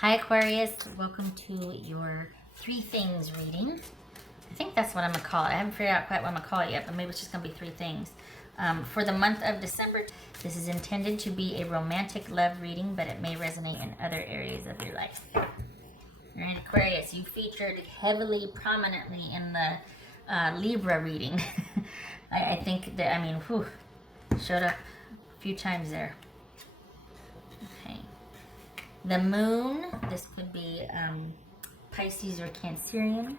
Hi Aquarius, welcome to your three things reading. I think that's what I'm going to call it. I haven't figured out quite what I'm going to call it yet, but maybe it's just going to be three things. For the month of December, this is intended to be a romantic love reading, but it may resonate in other areas of your life. All right, Aquarius, you featured heavily, prominently in the Libra reading. I think that, showed up a few times there. Okay. The moon, this could be Pisces or Cancerian.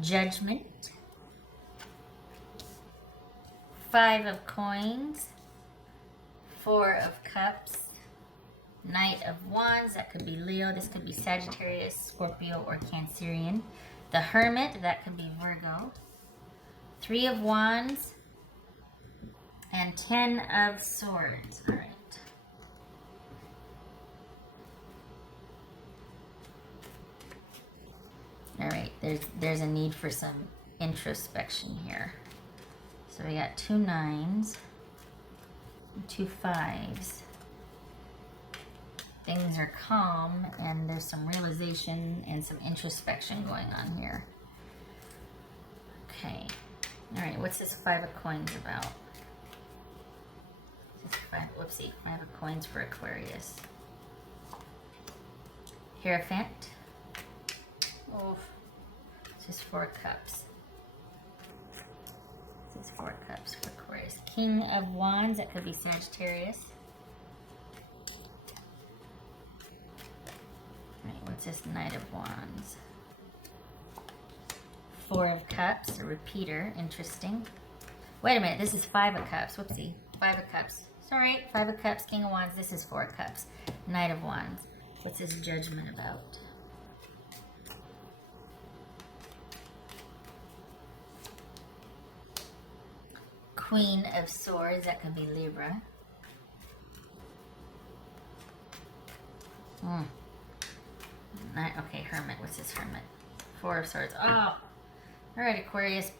Judgment. 5 of coins. 4 of cups. Knight of wands, that could be Leo. This could be Sagittarius, Scorpio, or Cancerian. The hermit, that could be Virgo. 3 of wands. And 10 of swords. All right. All right, there's a need for some introspection here. So we got 2 9s, 2 5s. Things are calm and there's some realization and some introspection going on here. Okay. All right, what's this 5 of coins about? This 5 of coins for Aquarius. Hierophant. Oh, this is 4 cups. This is 4 cups for Aquarius. King of wands, that could be Sagittarius. All right, what's this Knight of wands? 4 of cups, a repeater, interesting. Wait a minute, this is 5 of cups, whoopsie. 5 of cups, sorry, 5 of cups, King of wands, this is 4 cups. Knight of wands, what's this Judgment about? Queen of swords, that could be Libra. Okay, hermit, what's this hermit? 4 of swords, oh. All right, Aquarius,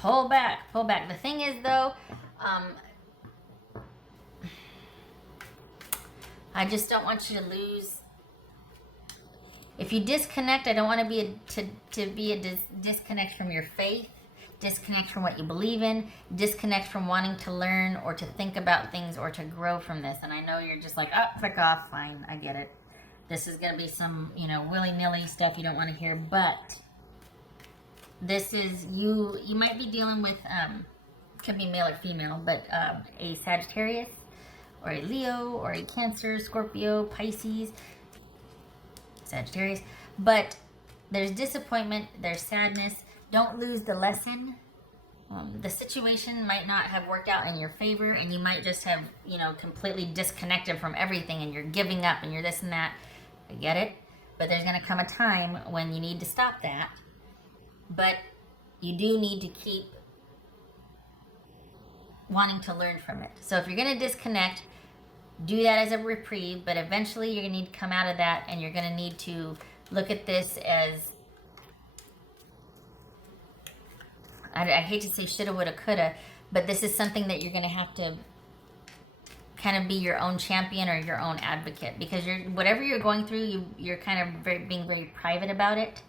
pull back, pull back. The thing is though, I just don't want you to lose. If you disconnect, I don't want to be a disconnect from your faith, disconnect from what you believe in, disconnect from wanting to learn or to think about things or to grow from this. And I know you're just like, oh, click off, fine, I get it. This is going to be some, willy-nilly stuff you don't want to hear, but this is, you might be dealing with, could be male or female, but a Sagittarius or a Leo or a Cancer, Scorpio, Pisces, Sagittarius, but there's disappointment, there's sadness. Don't lose the lesson. The situation might not have worked out in your favor, and you might just have, completely disconnected from everything, and you're giving up, and you're this and that. I get it, but there's going to come a time when you need to stop that. But you do need to keep wanting to learn from it. So if you're going to disconnect, do that as a reprieve, but eventually you're going to need to come out of that, and you're going to need to look at this as, I hate to say shoulda, woulda, coulda, but this is something that you're going to have to kind of be your own champion or your own advocate, because whatever you're going through, you're kind of being very private about it.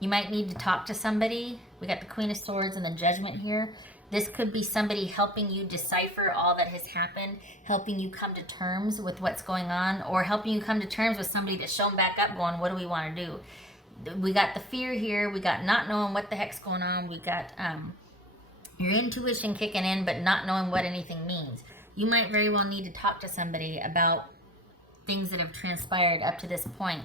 You might need to talk to somebody. We got the Queen of Swords and the Judgment here. This could be somebody helping you decipher all that has happened, helping you come to terms with what's going on, or helping you come to terms with somebody that's shown back up going, what do we want to do? We got the fear here. We got not knowing what the heck's going on. We got your intuition kicking in, but not knowing what anything means. You might very well need to talk to somebody about things that have transpired up to this point.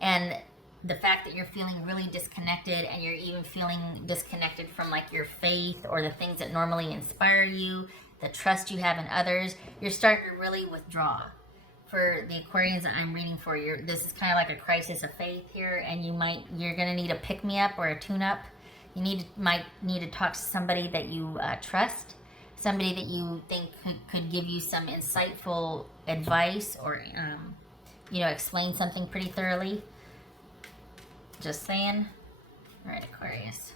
And the fact that you're feeling really disconnected, and you're even feeling disconnected from like your faith or the things that normally inspire you, the trust you have in others, you're starting to really withdraw. For the Aquarians that I'm reading for, this is kind of like a crisis of faith here, and you're going to need a pick-me-up or a tune-up. You might need to talk to somebody that you trust, somebody that you think could give you some insightful advice, or explain something pretty thoroughly. Just saying. All right, Aquarius.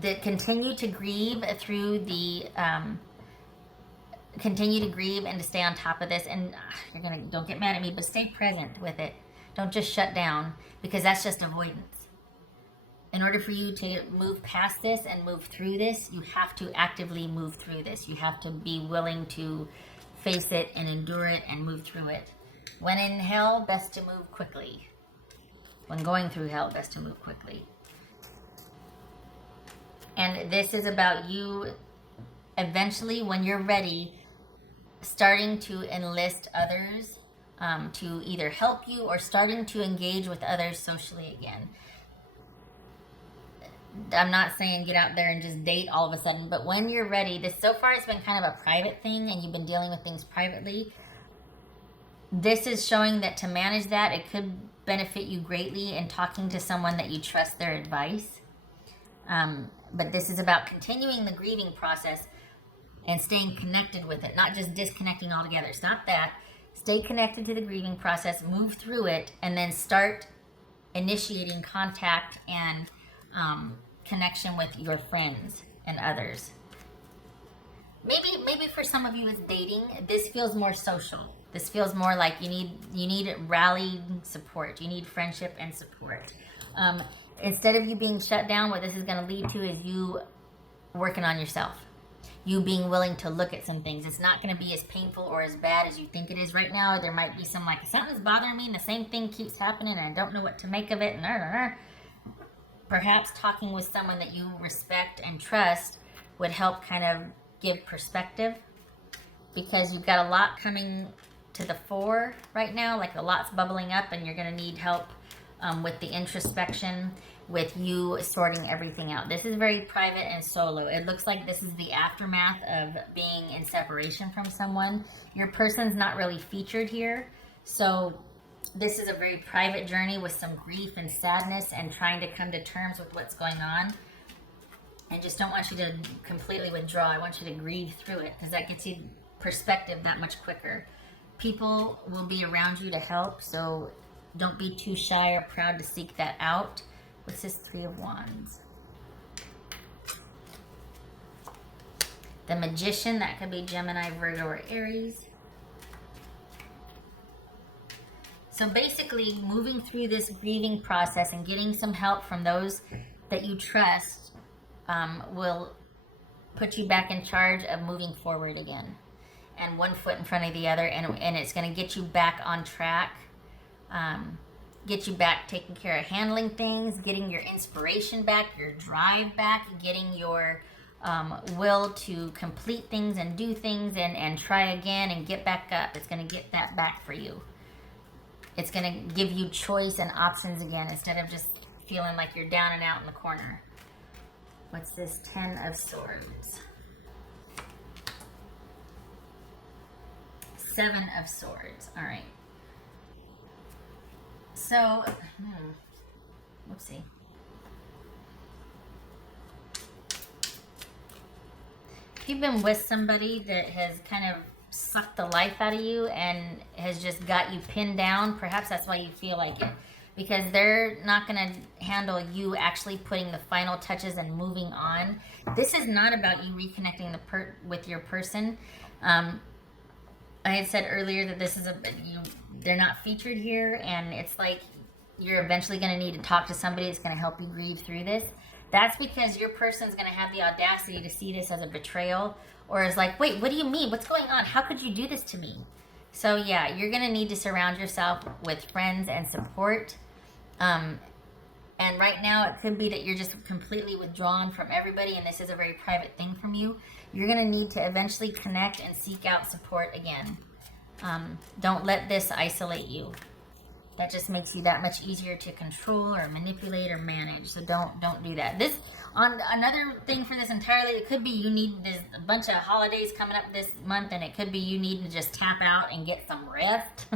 Continue to grieve through the continue to grieve and to stay on top of this. And don't get mad at me, but stay present with it. Don't just shut down, because that's just avoidance. In order for you to move past this and move through this, you have to actively move through this. You have to be willing to face it and endure it and move through it. When in hell, best to move quickly. When going through hell, best to move quickly. And this is about you eventually, when you're ready, starting to enlist others to either help you or starting to engage with others socially again. I'm not saying get out there and just date all of a sudden, but when you're ready, this so far has been kind of a private thing and you've been dealing with things privately. This is showing that to manage that, it could benefit you greatly in talking to someone that you trust their advice. But this is about continuing the grieving process and staying connected with it, not just disconnecting altogether. Stop that. Stay connected to the grieving process, move through it, and then start initiating contact and connection with your friends and others. Maybe for some of you it's dating. This feels more social. This feels more like you need rally support. You need friendship and support. Instead of you being shut down, what this is going to lead to is you working on yourself. You being willing to look at some things. It's not going to be as painful or as bad as you think it is right now. There might be some like, something's bothering me and the same thing keeps happening and I don't know what to make of it. And perhaps talking with someone that you respect and trust would help kind of give perspective, because you've got a lot coming to the fore right now, like a lot's bubbling up, and you're going to need help with the introspection, with you sorting everything out. This is very private and solo. It looks like this is the aftermath of being in separation from someone. Your person's not really featured here, so this is a very private journey with some grief and sadness and trying to come to terms with what's going on. And just don't want you to completely withdraw. I want you to grieve through it, because that gets you perspective that much quicker. People will be around you to help, so don't be too shy or proud to seek that out. What's this Three of Wands? The Magician, that could be Gemini, Virgo, or Aries. So basically, moving through this grieving process and getting some help from those that you trust will put you back in charge of moving forward again. And one foot in front of the other, and it's going to get you back on track, get you back taking care of handling things, getting your inspiration back, your drive back, getting your will to complete things and do things and try again and get back up. It's going to get that back for you. It's going to give you choice and options again, instead of just feeling like you're down and out in the corner. What's this? 10 of Swords. 7 of Swords. All right. So, whoopsie. If you've been with somebody that has kind of sucked the life out of you and has just got you pinned down, perhaps that's why you feel like it. Because they're not going to handle you actually putting the final touches and moving on. This is not about you reconnecting with your person. I had said earlier that this is they're not featured here, and it's like you're eventually going to need to talk to somebody that's going to help you grieve through this. That's because your person's going to have the audacity to see this as a betrayal, or as like, wait, what do you mean? What's going on? How could you do this to me? So yeah, you're going to need to surround yourself with friends and support. And right now it could be that you're just completely withdrawn from everybody, and this is a very private thing from you. You're going to need to eventually connect and seek out support again. Don't let this isolate you. That just makes you that much easier to control or manipulate or manage. So don't do that. This, on another thing for this entirely, it could be you need a bunch of holidays coming up this month, and it could be you need to just tap out and get some rest.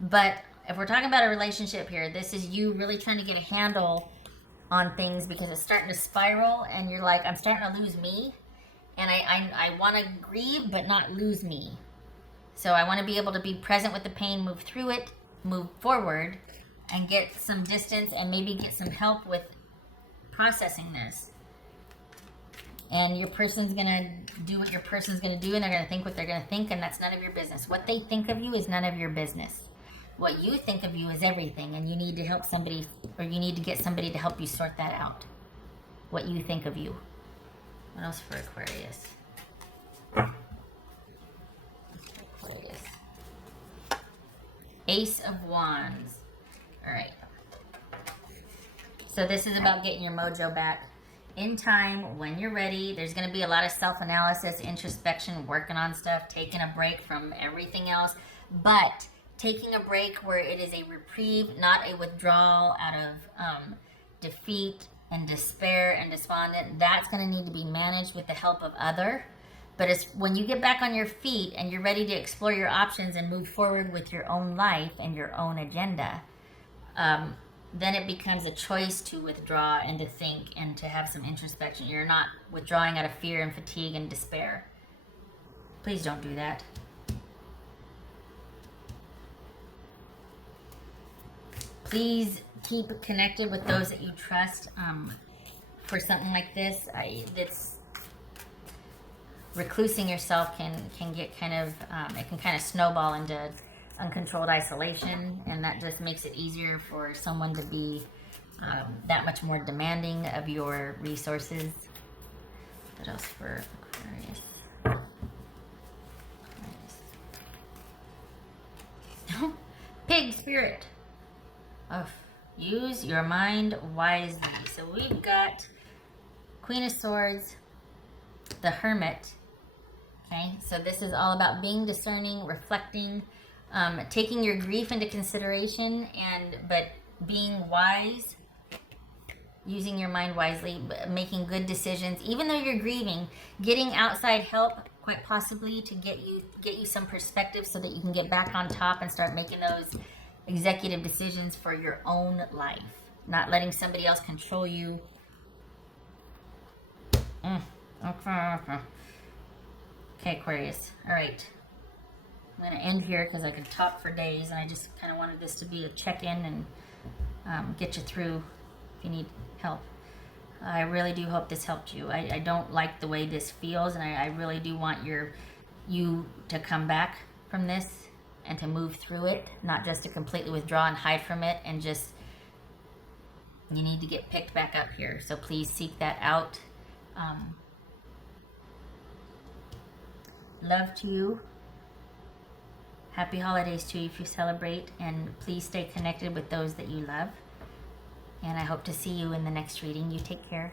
But if we're talking about a relationship here, this is you really trying to get a handle on things, because it's starting to spiral and you're like, I'm starting to lose me, and I want to grieve but not lose me. So I want to be able to be present with the pain, move through it, move forward, and get some distance and maybe get some help with processing this. And your person's going to do what your person's going to do, and they're going to think what they're going to think, and that's none of your business. What they think of you is none of your business. What you think of you is everything, and you need to help somebody, or you need to get somebody to help you sort that out. What you think of you. What else for Aquarius? Aquarius. Ace of Wands. All right. So this is about getting your mojo back in time, when you're ready. There's going to be a lot of self-analysis, introspection, working on stuff, taking a break from everything else, but taking a break where it is a reprieve, not a withdrawal out of defeat and despair and despondent. That's going to need to be managed with the help of other. But it's when you get back on your feet and you're ready to explore your options and move forward with your own life and your own agenda, then it becomes a choice to withdraw and to think and to have some introspection. You're not withdrawing out of fear and fatigue and despair. Please don't do that. Please keep connected with those that you trust for something like this. Reclusing yourself can get kind of, it can kind of snowball into uncontrolled isolation, and that just makes it easier for someone to be that much more demanding of your resources. What else for Aquarius? Pig spirit. Oh, use your mind wisely. So we've got Queen of Swords, the Hermit. Okay, so this is all about being discerning, reflecting, taking your grief into consideration, but being wise, using your mind wisely, making good decisions. Even though you're grieving, getting outside help, quite possibly, to get you some perspective so that you can get back on top and start making those executive decisions for your own life, not letting somebody else control you. Okay, Aquarius. All right. I'm going to end here because I could talk for days, and I just kind of wanted this to be a check-in and get you through if you need help. I really do hope this helped you. I don't like the way this feels, and I really do want you to come back from this and to move through it, not just to completely withdraw and hide from it, and just, you need to get picked back up here. So please seek that out. Love to you. Happy holidays to you if you celebrate, and please stay connected with those that you love. And I hope to see you in the next reading. You take care.